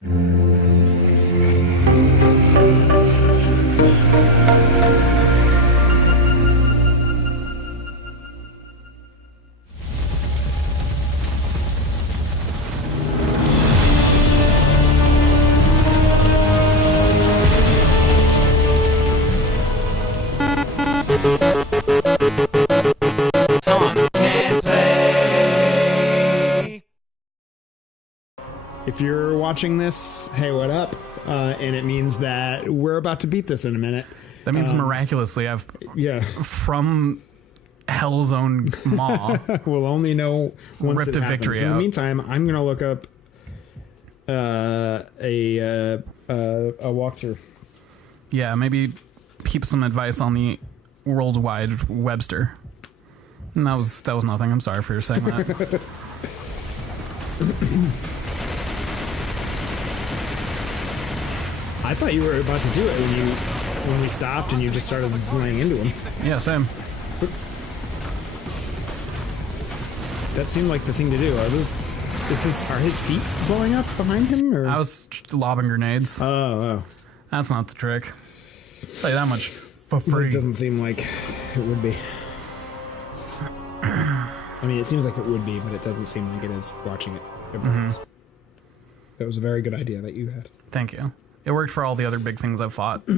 If you're watching this, hey, what up? And it means that we're about to beat this in a minute. That means miraculously I've from hell's own maw. We'll only know once ripped it a happens. victory In the out. meantime, I'm gonna look up a walkthrough. Yeah, maybe keep some advice on the worldwide Webster. And that was nothing. I'm sorry for saying that. I thought you were about to do it when we stopped and you just started running into him. Yeah, same. That seemed like the thing to do. Are his feet blowing up behind him? Or? I was just lobbing grenades. Oh. That's not the trick. I'll tell you that much for free. It doesn't seem like it would be. I mean, it seems like it would be, but it doesn't seem like it is watching it. That was a very good idea that you had. Thank you. It worked for all the other big things I've fought.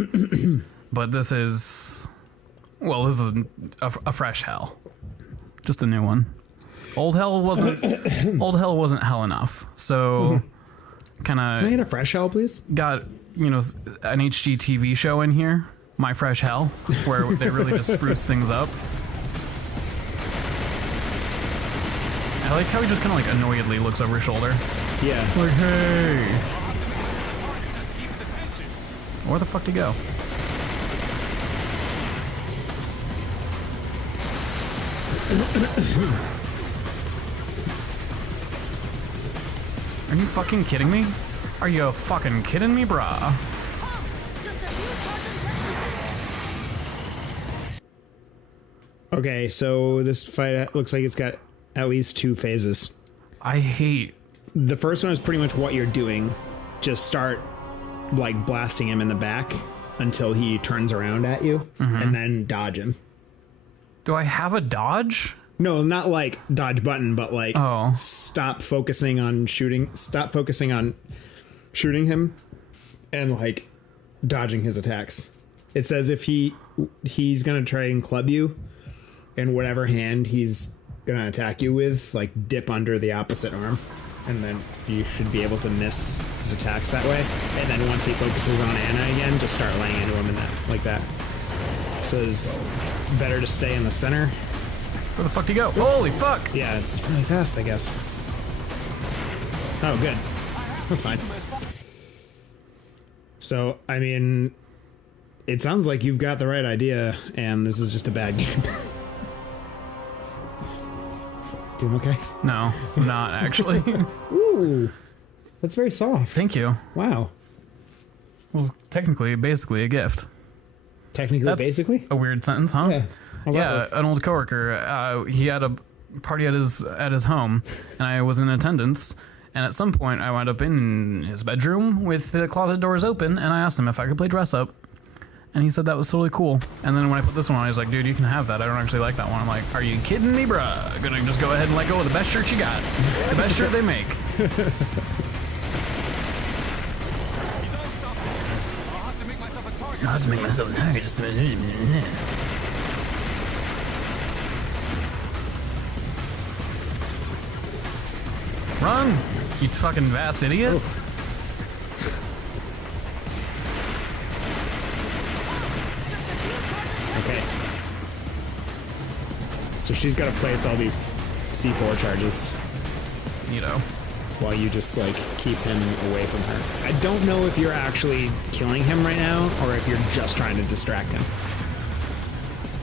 But this is... Well, this is a fresh hell. Just a new one. Old hell wasn't hell enough. So kind of... Can I get a fresh hell, please? Got, an HGTV show in here. My Fresh Hell. Where they really just spruce things up. I like how he just kind of like annoyedly looks over his shoulder. Yeah. Like, hey. Where the fuck to go? Are you fucking kidding me? Are you fucking kidding me, brah? Okay, so this fight looks like it's got at least 2 phases. I hate... The first one is pretty much what you're doing. Just start, like, blasting him in the back until he turns around at you, and then dodge him. Do I have a dodge? No, not like dodge button, but like stop focusing on shooting him and like dodging his attacks. It says if he's gonna try and club you, and whatever hand he's gonna attack you with, like dip under the opposite arm, and then you should be able to miss his attacks that way. And then once he focuses on Anna again, just start laying into him in that like that. So it's better to stay in the center. Where the fuck do you go? Holy fuck! Yeah, it's really fast, I guess. Oh, good. That's fine. So, I mean, it sounds like you've got the right idea, and this is just a bad game. Doing okay? No, I'm not actually. Ooh, that's very soft. Thank you. Wow. It was basically a gift. Basically? A weird sentence, huh? Yeah. Yeah, an old coworker. He had a party at his home, and I was in attendance. And at some point, I wound up in his bedroom with the closet doors open, and I asked him if I could play dress up, and he said that was totally cool. And then when I put this one on, he was like, "Dude, you can have that. I don't actually like that one." I'm like, "Are you kidding me, bruh? Gonna just go ahead and let go of the best shirt you got, the best shirt they make." I have to make myself a target. Just a minute. Run, you fucking vast idiot. Oof. Okay. So she's got to place all these C4 charges. While you just, like, keep him away from her. I don't know if you're actually killing him right now, or if you're just trying to distract him.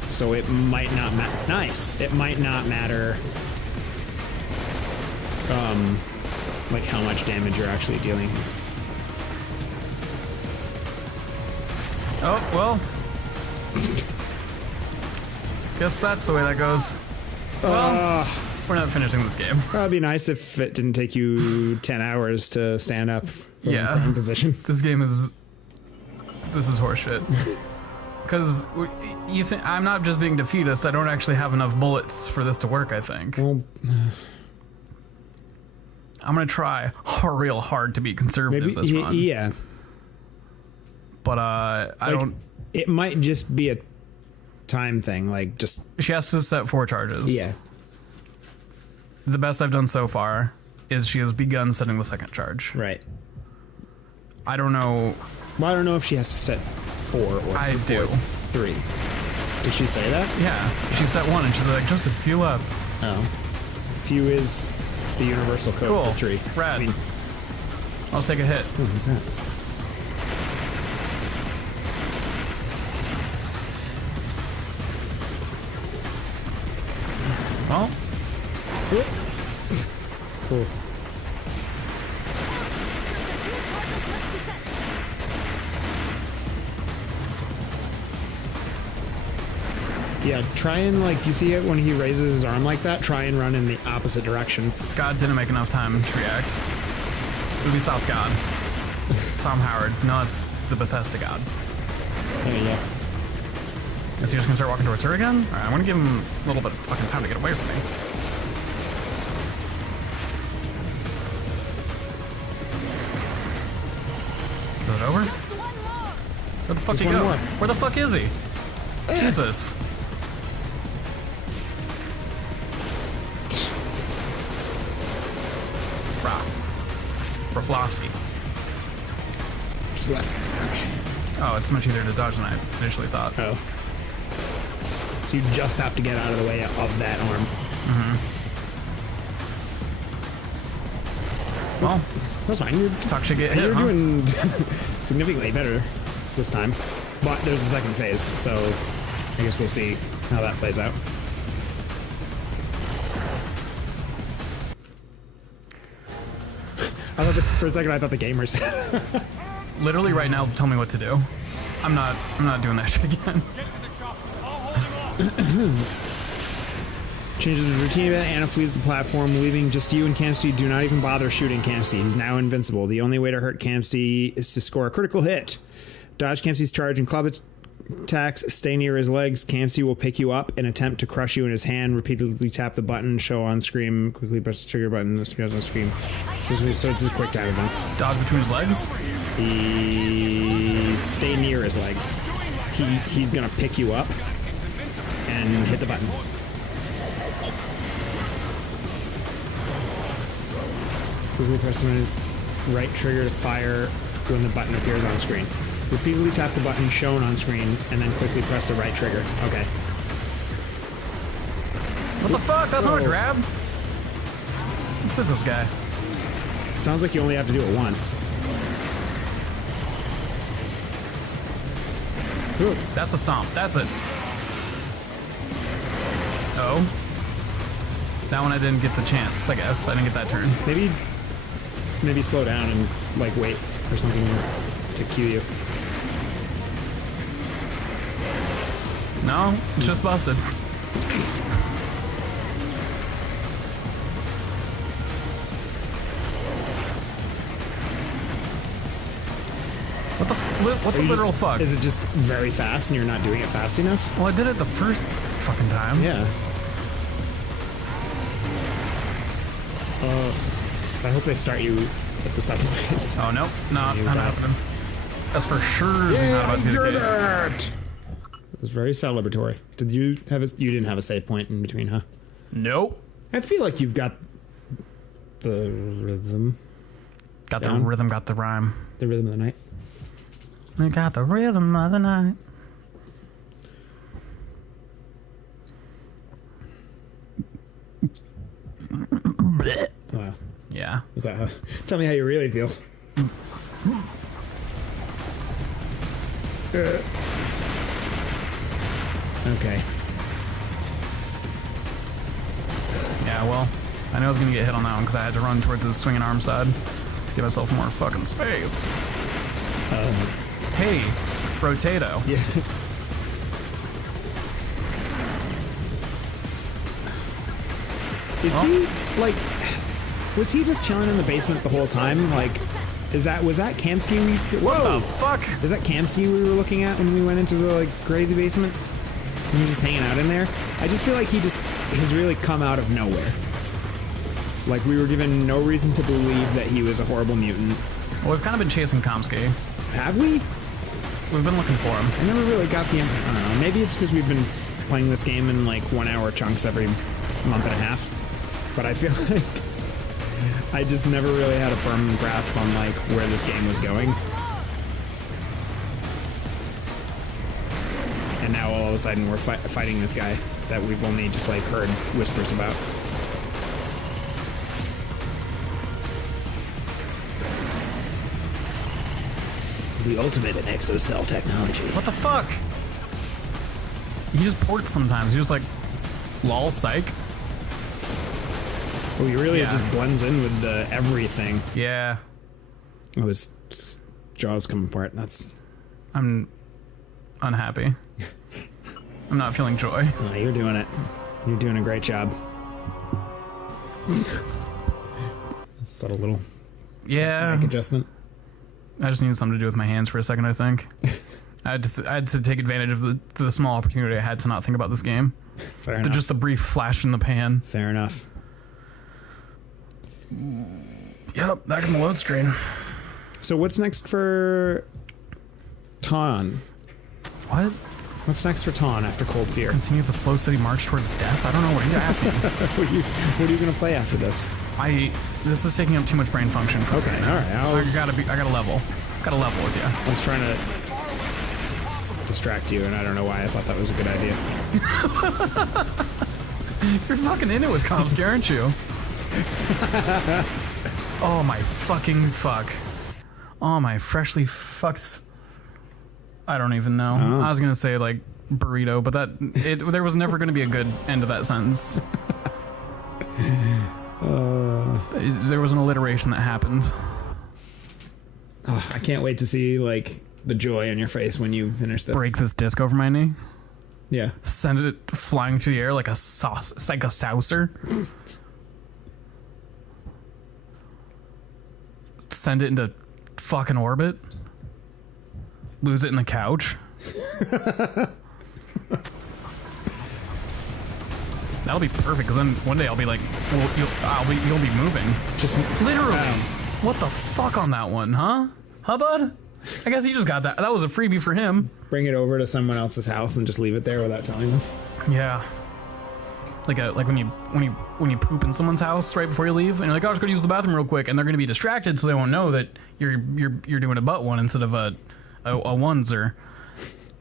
So it might not matter. Nice! It might not matter... like how much damage you're actually dealing. Oh, well. Guess that's the way that goes. Well, We're not finishing this game. Well, it'd be nice if it didn't take you 10 hours to stand up from Yeah. the prone position. This game is... This is horseshit. Because you think I'm not just being defeatist. I don't actually have enough bullets for this to work, I think. Well, I'm going to try real hard to be conservative maybe, this run. yeah. But I don't... It might just be a time thing, like just... She has to set 4 charges. Yeah. The best I've done so far is she has begun setting the second charge. Right. I don't know... Well, I don't know if she has to set 4 or I do. 3. Did she say that? Yeah. She set 1 and she's like, just a few left. Oh. Few is the universal code Cool. for 3. Rad. I mean, I'll take a hit. oh, who's that? Well, Cool. Yeah, try and, like, you see it when he raises his arm like that? Try and run in the opposite direction. God didn't make enough time to react. Ubisoft God. Tom Howard. No, it's the Bethesda God. There you go. Is he just gonna start walking towards her again? Alright, I wanna give him a little bit of fucking time to get away from me. Is it over? Where the fuck Just did he one go? more. Where the fuck is he? Jesus. Rah. Raflovsky. Just left. Okay. Oh, it's much easier to dodge than I initially thought. Oh. So you just have to get out of the way of that arm. Well, That's fine. You're, talk should get hit, you're huh? doing significantly better this time. But there's a second phase, so I guess we'll see how that plays out. I thought for a second I thought the gamers. Literally right now, tell me what to do. I'm not doing that shit again. Changes the routine event. Anna flees the platform, leaving just you and Campsey. Do not even bother shooting Campsey. He's now invincible. The only way to hurt Campsey is to score a critical hit. Dodge Campsey's charge and club attacks. Stay near his legs. Campsey will pick you up and attempt to crush you in his hand. Repeatedly tap the button. Show on screen. Quickly press the trigger button. This appears on screen. So it's just a quick time event. Dodge between his legs? Stay near his legs. He's gonna pick you up and hit the button. Quickly press the right trigger to fire when the button appears on screen. Repeatedly tap the button shown on screen and then quickly press the right trigger. Okay. What the fuck? That's not a grab. What's with this guy? Sounds like you only have to do it once. Ooh. That's a stomp. That's it. Oh. That one I didn't get the chance, I guess. I didn't get that turn. Maybe slow down and like wait for something to cue you. No, it's just busted. What the flip? What the literal fuck? Is it just very fast and you're not doing it fast enough? Well, I did it the first fucking time. Yeah. I hope they start you at the second phase. Oh, nope. Not You got it. happening. That's for sure not about to be the case. It was very celebratory. Did you have you didn't have a save point in between, huh? Nope. I feel like you've got the rhythm. Got Down. the rhythm, got the rhyme. The rhythm of the night. We got the rhythm of the night. Wow. Yeah. Is that how? Tell me how you really feel. Okay. Yeah, well, I knew I was going to get hit on that one because I had to run towards his swinging arm side to give myself more fucking space. Hey, Rotato. Yeah. Is he, like... Was he just chilling in the basement the whole time? Like, was that Kamsky What the fuck? Is that Kamsky we were looking at when we went into the, like, crazy basement? And he was just hanging out in there? I just feel like he's really come out of nowhere. Like, we were given no reason to believe that he was a horrible mutant. Well, we've kind of been chasing Kamsky. Have we? We've been looking for him. I never really got the... I don't know. Maybe it's because we've been playing this game in, like, 1 hour chunks every month and a half. But I feel like I just never really had a firm grasp on, like, where this game was going. And now all of a sudden we're fighting this guy that we've only just, like, heard whispers about. The ultimate in exocell technology. What the fuck? He just ports sometimes. He just like, lol, psych. Well, he really just blends in with the everything. Yeah. Oh, his jaws come apart. I'm unhappy. I'm not feeling joy. Oh, you're doing it. You're doing a great job. Subtle little mic adjustment. I just needed something to do with my hands for a second, I think. I had to take advantage of the small opportunity I had to not think about this game. Fair enough. Just the brief flash in the pan. Fair enough. Yep, back in the load screen. So what's next for Taun? What? What's next for Taun after Cold Fear? Continue the slow, steady march towards death? I don't know. What are you asking? What are you going to play after this? This is taking up too much brain function for me. Okay, all right. I gotta level. Gotta level with you. I was trying to distract you, and I don't know why I thought that was a good idea. You're fucking in it with Kamsky, aren't you? Oh my fucking fuck. Oh my freshly fucked. I don't even know. Oh. I was gonna say like burrito, but there was never gonna be a good end to that sentence. There was an alliteration that happened. Oh, I can't wait to see like the joy on your face when you finish this. Break this disc over my knee. Yeah. Send it flying through the air like a sauce. It's like a saucer. Send it into fucking orbit. Lose it in the couch. That'll be perfect, because then one day I'll be like, you'll be moving. Just literally. What the fuck on that one, huh? Huh, bud? I guess he just got that. That was a freebie for him. Bring it over to someone else's house and just leave it there without telling them. Yeah. Like when you poop in someone's house right before you leave, and you're like, oh, I was gonna use the bathroom real quick, and they're gonna be distracted, so they won't know that you're doing a butt one instead of a oneser.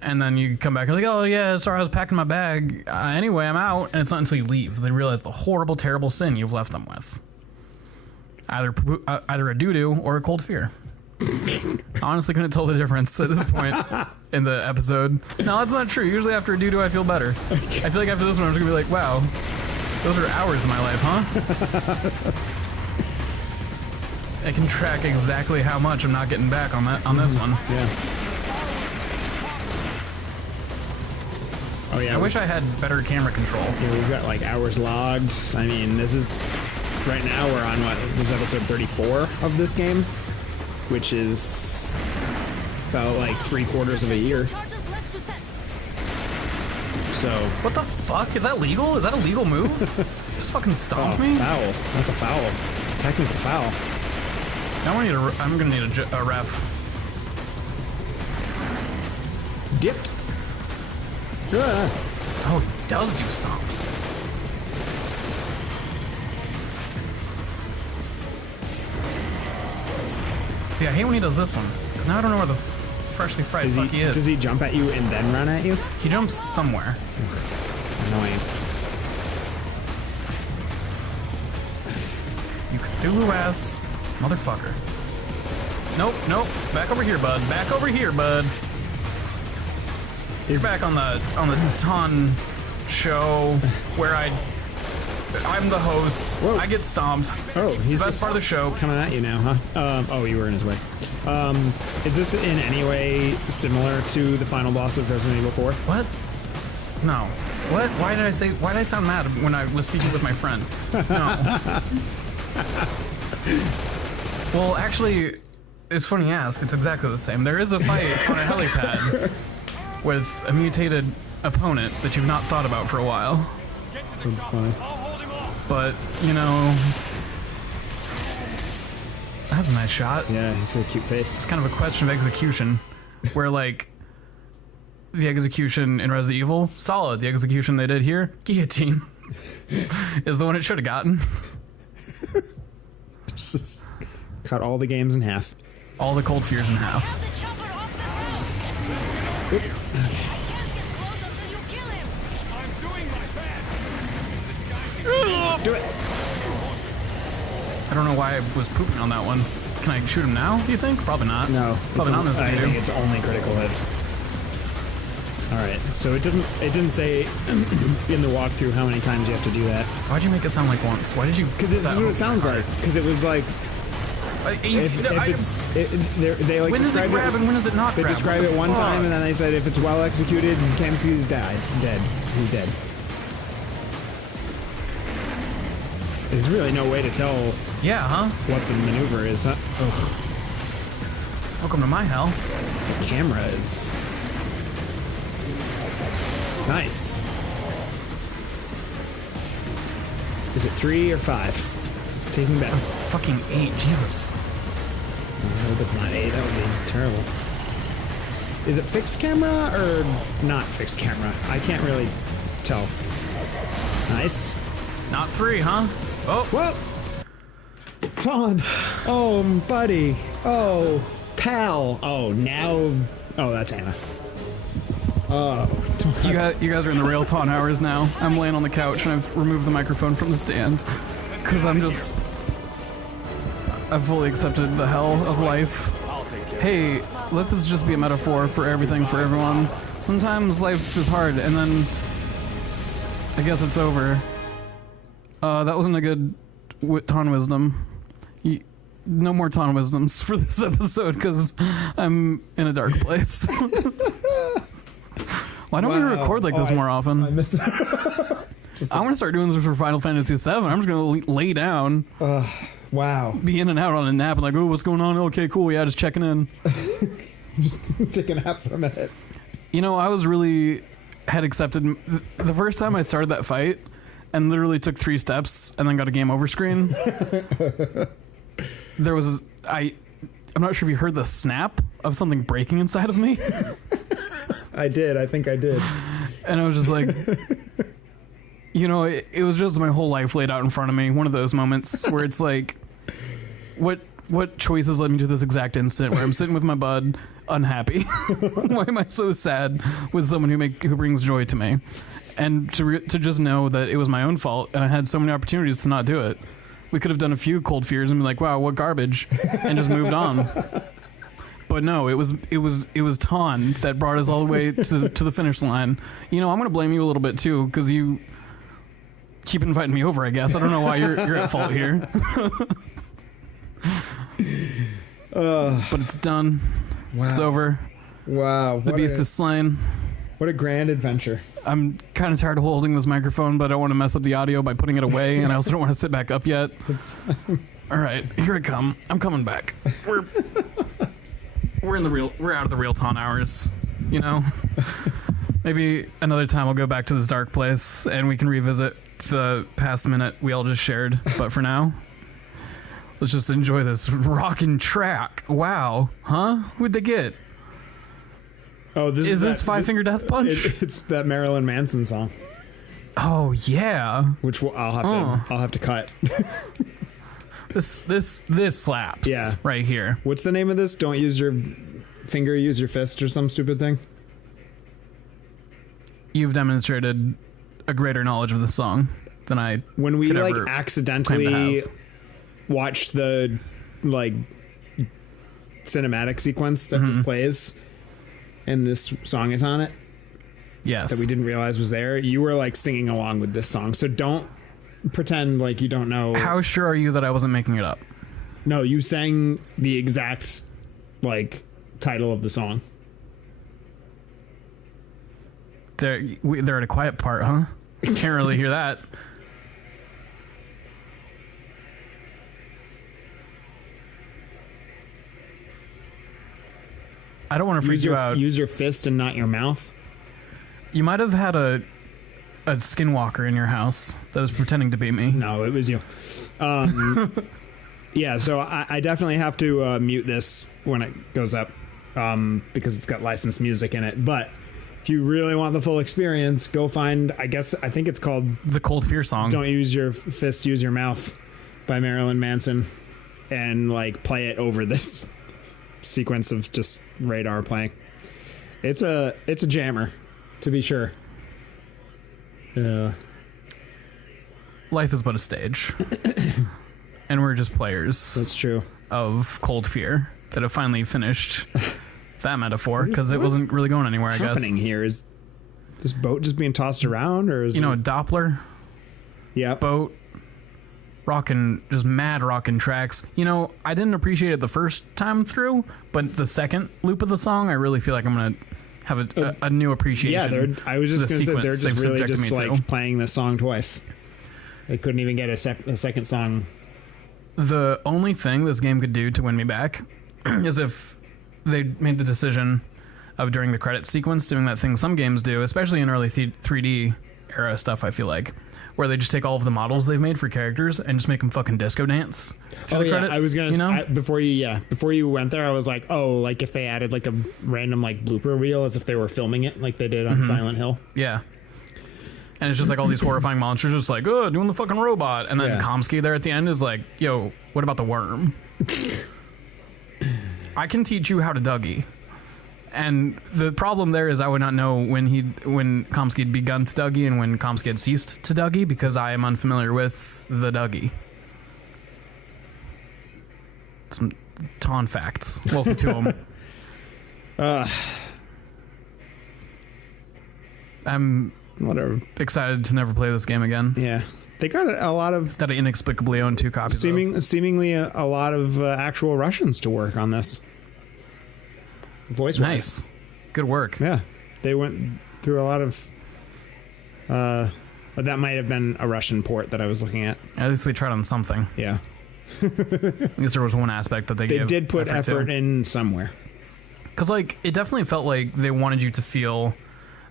And then you come back and like, oh yeah, sorry, I was packing my bag. Anyway, I'm out. And it's not until you leave they realize the horrible, terrible sin you've left them with. Either a doo-doo or a cold fear. Honestly, couldn't tell the difference at this point in the episode. No, that's not true. Usually after a doo-doo, I feel better. I feel like after this one, I'm just gonna be like, wow, those are hours of my life, huh? I can track exactly how much I'm not getting back on this one. Yeah. Oh yeah. I wish I had better camera control. Yeah, we've got like hours logged. I mean, this is right now we're on this is episode 34 of this game, which is about like 3/4 of a year. So what the fuck? Is that legal? Is that a legal move? Just fucking stomped me? Foul. That's a foul. Technical foul. I'm gonna need a ref. Dipped. Oh, he does do stomps. See, I hate when he does this one, because now I don't know where the freshly fried fuck he is. Does he jump at you and then run at you? He jumps somewhere. Annoying. You Cthulhu ass motherfucker. Nope. Back over here, bud. Back over here, bud. You're back on the Taun show where I'm the host. Whoa. I get stomps. Oh, he's the best part of the show. Coming at you now, huh? Oh, you were in his way. Is this in any way similar to the final boss of Resident Evil 4? What? No. What? Why did I sound mad when I was speaking with my friend? No. Well, actually, it's funny you ask. It's exactly the same. There is a fight on a helipad with a mutated opponent that you've not thought about for a while. That's fine. But, you know, that's a nice shot. Yeah, he's got a cute face. It's kind of a question of execution, where, like, the execution in Resident Evil, solid. The execution they did here, guillotine, is the one it should have gotten. Just cut all the games in half. All the cold fears in half. Do it. I don't know why I was pooping on that one. Can I shoot him now, do you think? Probably not. No. Probably not in this I video. think it's only critical hits. Alright, so it didn't say in the walkthrough how many times you have to do that. Why'd you make it sound like once? Why did you... Because it's what it sounds like. Because it was like... They like when does it grab and when does it not They grab? describe it one time and then they said if it's well executed, Kamsu's dead. He's dead. There's really no way to tell Yeah, huh? what the maneuver is, huh? Ugh. Welcome to my hell. The camera is... Nice. Is it 3 or 5? Taking bets. Fucking 8, Jesus. I hope it's not 8, that would be terrible. Is it fixed camera or not fixed camera? I can't really tell. Nice. Not 3, huh? Oh, Whoa! Taun! Oh, buddy! Oh, pal! Oh, now... Oh, that's Anna. Oh. you guys are in the real Taun hours now. I'm laying on the couch and I've removed the microphone from the stand. Because I've fully accepted the hell of life. Hey, let this just be a metaphor for everything for everyone. Sometimes life is hard and then I guess it's over. That wasn't a good Taun wisdom. No more Taun wisdoms for this episode because I'm in a dark place. Why don't we record like this more often? I missed it. I want to start doing this for Final Fantasy VII. I'm just going to lay down. Wow. Be in and out on a nap and like, oh, what's going on? Okay, cool. Yeah, just checking in. Just take a nap for a minute. You know, I had accepted the first time I started that fight and literally took 3 steps and then got a game over screen. I'm not sure if you heard the snap of something breaking inside of me. I did. I think I did. And I was just like, you know, it was just my whole life laid out in front of me. One of those moments where it's like, what choices led me to this exact instant where I'm sitting with my bud, unhappy. Why am I so sad with someone who brings joy to me? And to just know that it was my own fault and I had so many opportunities to not do it. We could have done a few cold fears and be like, wow, what garbage, and just moved on. But no, it was Taun that brought us all the way to the finish line. You know, I'm going to blame you a little bit too, because you keep inviting me over, I guess. I don't know why you're at fault here. But it's done. Wow. It's over. Wow. The beast is slain. What a grand adventure. I'm kind of tired of holding this microphone, but I don't want to mess up the audio by putting it away, and I also don't want to sit back up yet. All right, here I come. I'm coming back. We're out of the real Taun hours, you know? Maybe another time I'll go back to this dark place and we can revisit the past minute we all just shared. But for now, let's just enjoy this rockin' track. Wow. Huh? Who'd they get? Oh, is this Five Finger Death Punch? It's that Marilyn Manson song. Oh yeah. Which I'll have to cut. This slaps. Yeah. Right here. What's the name of this? Don't use your finger, use your fist, or some stupid thing. You've demonstrated a greater knowledge of the song than I. When we could like ever accidentally watch the like cinematic sequence that just plays, and this song is on it. Yes. That we didn't realize was there. You were like singing along with this song, so don't pretend like you don't know. How sure are you that I wasn't making it up? No, you sang the exact like title of the song. They're at a quiet part, huh? Can't really hear that. I don't want to freak you out. Use your fist and not your mouth. You might have had a skinwalker in your house that was pretending to be me. No, it was you. Yeah, so I definitely have to mute this when it goes up because it's got licensed music in it. But if you really want the full experience, go find, I think it's called The Cold Fear song. Don't Use Your Fist, Use Your Mouth by Marilyn Manson, and like play it over this sequence of just radar playing. It's a jammer, to be sure. Life is but a stage. And we're just players. That's true. Of Cold Fear that have finally finished that metaphor, because it wasn't really going anywhere, I guess. What's happening here? Is this boat just being tossed around, or is a Doppler? Yep. Boat. Just mad rocking tracks. I didn't appreciate it the first time through, but the second loop of the song, I really feel like I'm going to have a new appreciation. Yeah, I was just going to say, they're just really just like playing this song twice. They couldn't even get a second song. The only thing this game could do to win me back is if they made the decision of, during the credit sequence, doing that thing some games do, especially in early 3D era stuff, I feel like, where they just take all of the models they've made for characters and just make them fucking disco dance. Oh yeah, credits, I was gonna before you went there, I was like, oh, like if they added like a random like blooper reel as if they were filming it like they did on Silent Hill. Yeah. And it's just like all these horrifying monsters just like, oh, doing the fucking robot. And then Komsky there at the end is like, yo, what about the worm? I can teach you how to Dougie. And the problem there is I would not know when Komsky had begun to Dougie and when Komsky had ceased to Dougie, because I am unfamiliar with the Dougie. Some Taun facts. Welcome to them. I'm excited to never play this game again. Yeah. They got a lot of... That I inexplicably own 2 copies of. Seemingly a lot of actual Russians to work on this. Voice-wise. Nice. Good work. Yeah. They went through a lot of... that might have been a Russian port that I was looking at. At least they tried on something. Yeah. At least there was one aspect that they did put effort in somewhere. Because, like, it definitely felt like they wanted you to feel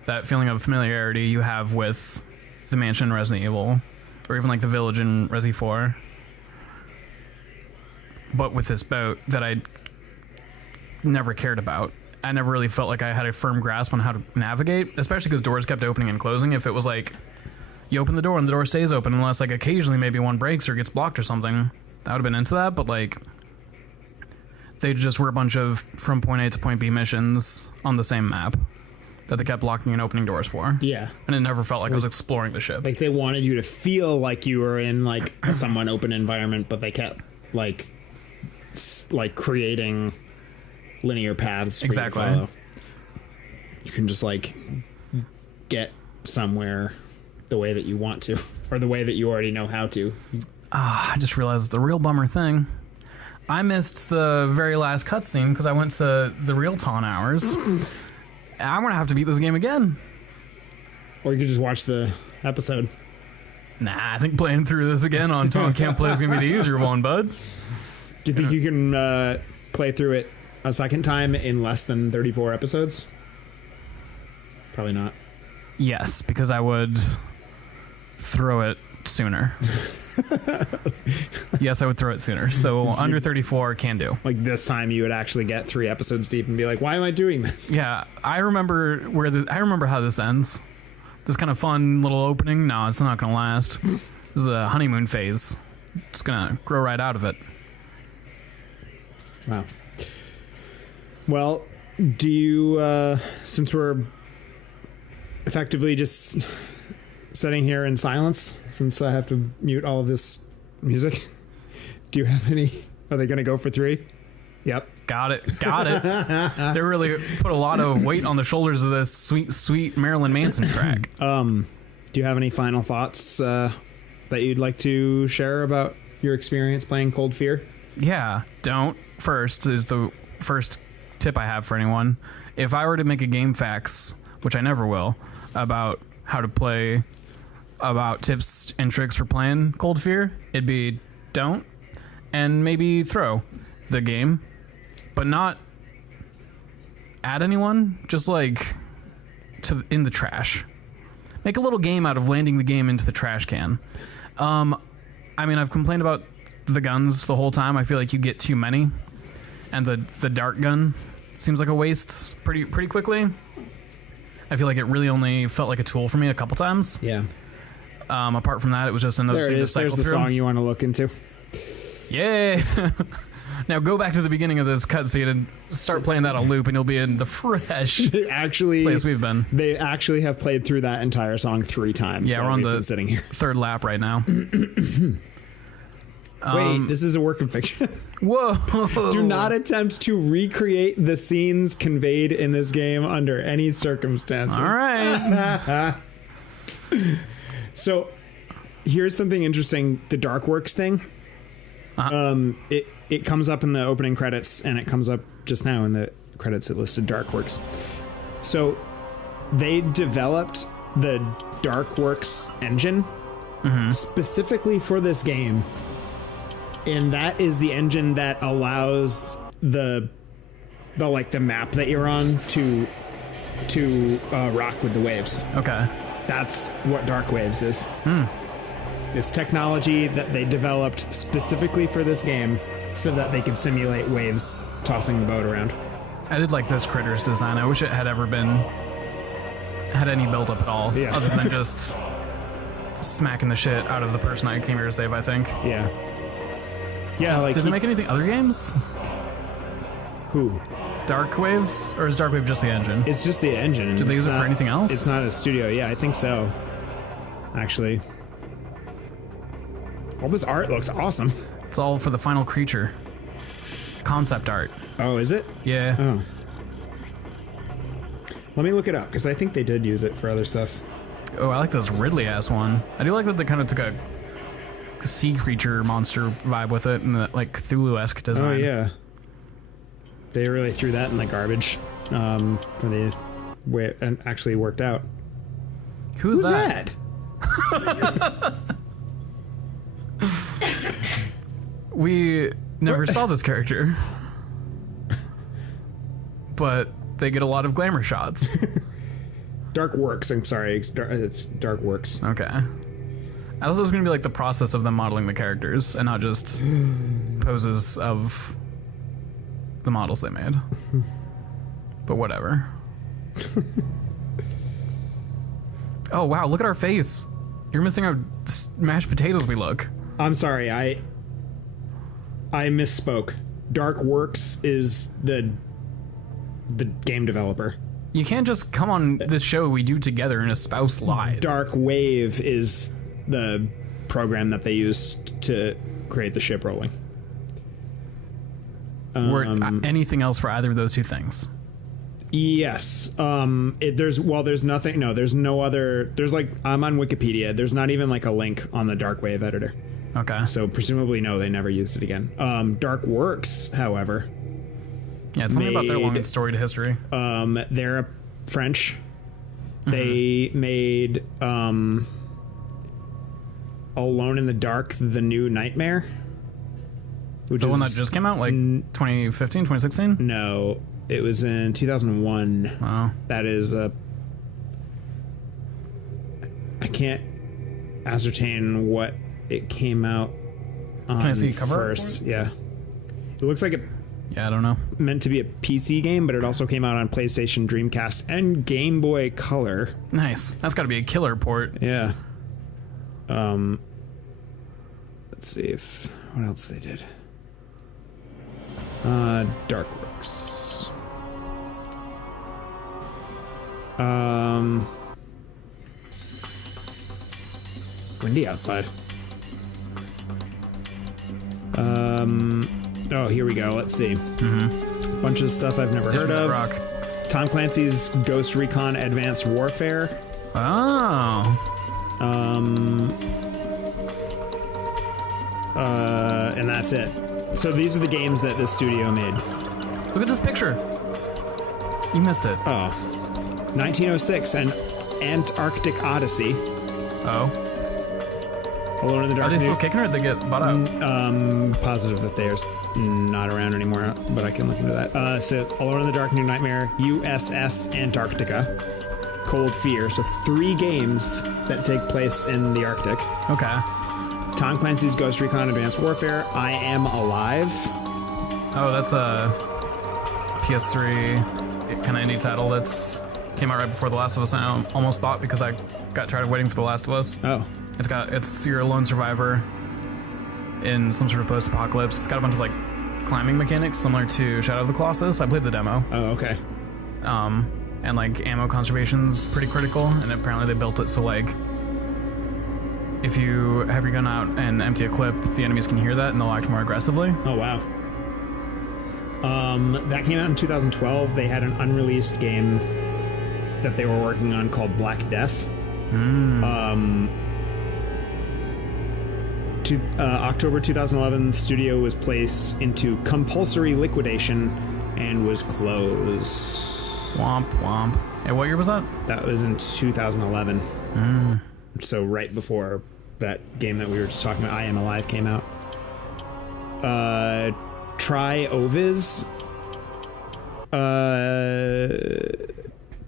that feeling of familiarity you have with the mansion in Resident Evil, or even like the village in Resi 4, but with this boat that I never cared about. I never really felt like I had a firm grasp on how to navigate, especially because doors kept opening and closing. If it was like you open the door and the door stays open unless like occasionally maybe one breaks or gets blocked or something, I would have been into that. But like they just were a bunch of from point A to point B missions on the same map that they kept locking and opening doors for. Yeah. And it never felt like I was exploring the ship. Like they wanted you to feel like you were in like a somewhat open environment, but they kept like creating linear paths for exactly. you to follow. You can just like get somewhere the way that you want to, or the way that you already know how to. I just realized the real bummer thing. I missed the very last cutscene because I went to the real Taun hours. I'm going to have to beat this game again. Or you could just watch the episode. Nah, I think playing through this again on Taun Can't Play is going to be the easier one, bud. Do you think you can play through it a second time in less than 34 episodes? Probably not. Yes, because I would throw it sooner. Yes, I would throw it sooner. So under 34 can do. Like this time you would actually get 3 episodes deep and be like, why am I doing this? Yeah, I remember how this ends. This kind of fun little opening. No, it's not going to last. This is a honeymoon phase. It's going to grow right out of it. Wow. Well, do you, since we're effectively just sitting here in silence, since I have to mute all of this music, do you have any? Are they going to go for 3? Yep. Got it. They really put a lot of weight on the shoulders of this sweet, sweet Marilyn Manson track. Do you have any final thoughts that you'd like to share about your experience playing Cold Fear? Yeah. First is the first tip I have for anyone. If I were to make a game fax, which I never will, about how to play, about tips and tricks for playing Cold Fear, it'd be don't, and maybe throw the game, but not add anyone, just like in the trash. Make a little game out of landing the game into the trash can. I mean, I've complained about the guns the whole time. I feel like you get too many, and the dart gun seems like a waste pretty quickly. I feel like it really only felt like a tool for me a couple times. Yeah. Apart from that, it was just another thing to cycle There's the through. song you want to look into. Yay! Now go back to the beginning of this cutscene and start playing that on loop, and you'll be in the fresh place we've been. They actually have played through that entire song 3 times. Yeah, we're on the sitting here. third lap right now. Wait, this is a work of fiction. Whoa! Do not attempt to recreate the scenes conveyed in this game under any circumstances. All right. So, here's something interesting. The Darkworks thing. It comes up in the opening credits, and it comes up just now in the credits. It listed Darkworks. So, they developed the Darkworks engine specifically for this game. And that is the engine that allows the map that you're on to rock with the waves. Okay. That's what Dark Waves is. It's technology that they developed specifically for this game so that they could simulate waves tossing the boat around. I did like this Critter's design. I wish it had ever had any build up at all, other than just smacking the shit out of the person I came here to save, I think. Yeah. Yeah, like... Did they make anything other games? Who? Dark Waves? Or is Dark Wave just the engine? It's just the engine. Did they use it for anything else? It's not a studio. Yeah, I think so. Actually. All this art looks awesome. It's all for the final creature. Concept art. Oh, is it? Yeah. Oh. Let me look it up, because I think they did use it for other stuff. Oh, I like this Ridley-ass one. I do like that they kind of took a sea creature monster vibe with it, and the like Cthulhu-esque design. Oh yeah, they really threw that in the garbage for the way it actually worked out. Who's that? We never saw this character, but they get a lot of glamour shots. Darkworks. I'm sorry, it's Darkworks. Okay. I thought it was going to be like the process of them modeling the characters and not just poses of the models they made. But whatever. Oh, wow, look at our face. You're missing how mashed potatoes we look. I'm sorry, I misspoke. Darkworks is the game developer. You can't just come on this show we do together and espouse lies. Dark Wave is the program that they used to create the ship rolling. Anything else for either of those two things? Yes. There's nothing. No, there's no other. There's like, I'm on Wikipedia. There's not even like a link on the Dark Wave editor. Okay. So presumably, no, they never used it again. Darkworks, however. Yeah, tell me about their long storied history. They're French. They made Alone in the Dark, The New Nightmare. Which the one that just came out, like 2015, 2016? No, it was in 2001. Wow. That is I can't ascertain what it came out on. Can I see cover first? Yeah. It looks like it. Yeah, I don't know. Meant to be a PC game, but it also came out on PlayStation, Dreamcast, and Game Boy Color. Nice. That's got to be a killer port. Yeah. Let's see what else they did. Darkworks. Windy outside. Oh, here we go. Let's see. Bunch of stuff I've never heard of. Rock. Tom Clancy's Ghost Recon Advanced Warfare. Oh. And that's it. So these are the games that this studio made. Look at this picture. You missed it. Oh. 1906, and Antarctic Odyssey. Oh. Alone in the Dark. Are they still kicking, or did they get bought out? Positive that they're not around anymore, but I can look into that. So Alone in the Dark, New Nightmare, USS Antarctica, Cold Fear. So 3 games that take place in the Arctic. Okay. Tom Clancy's Ghost Recon Advanced Warfare, I Am Alive. Oh, that's a PS3 kind of indie title that's came out right before The Last of Us. I almost bought because I got tired of waiting for The Last of Us. Oh. It's you're a lone survivor in some sort of post-apocalypse. It's got a bunch of like climbing mechanics similar to Shadow of the Colossus. I played the demo. Oh, okay. And like ammo conservation's pretty critical, and apparently they built it so like if you have your gun out and empty a clip, the enemies can hear that and they'll act more aggressively. Oh, wow. That came out in 2012. They had an unreleased game that they were working on called Black Death. October 2011, the studio was placed into compulsory liquidation and was closed. Womp womp. Hey, what year was that? That was in 2011. So right before that game that we were just talking about, I Am Alive, came out. Try Oviz.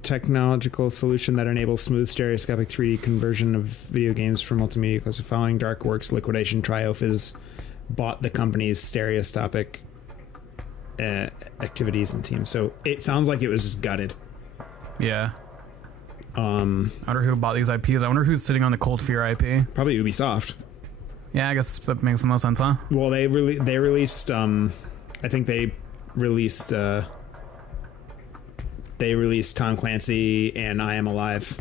Technological solution that enables smooth stereoscopic 3D conversion of video games for multimedia close to following Darkworks liquidation. Triophiz bought the company's stereoscopic activities and teams. So it sounds like it was just gutted. Yeah. I wonder who bought these IPs. I wonder who's sitting on the Cold Fear IP. Probably Ubisoft. Yeah, I guess that makes the most sense, huh? Well, they released. I think they released. They released Tom Clancy and I Am Alive.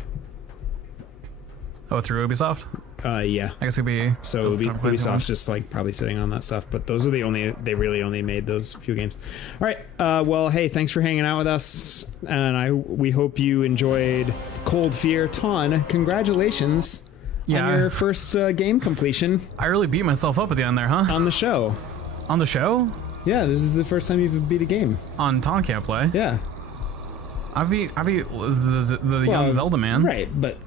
Oh, through Ubisoft? Yeah. I guess it'd be. So Ubisoft's just like probably sitting on that stuff, but those are they really only made those few games. All right. Well, hey, thanks for hanging out with us, and we hope you enjoyed Cold Fear. Taun, congratulations on your first game completion. I really beat myself up at the end there, huh? On the show. On the show? Yeah, this is the first time you've beat a game. On Taun Can't Play? Yeah. I beat the young Zelda man. Right, but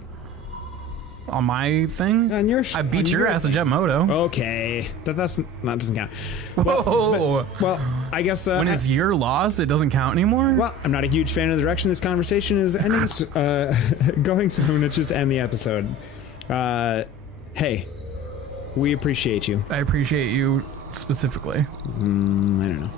on my thing, on your I beat your ass at Jet Moto. Okay, that doesn't count. Whoa. Well, I guess when it's your loss, it doesn't count anymore. Well, I'm not a huge fan of the direction this conversation is ending. Going, so I'm gonna just end the episode. Hey, we appreciate you. I appreciate you specifically. I don't know.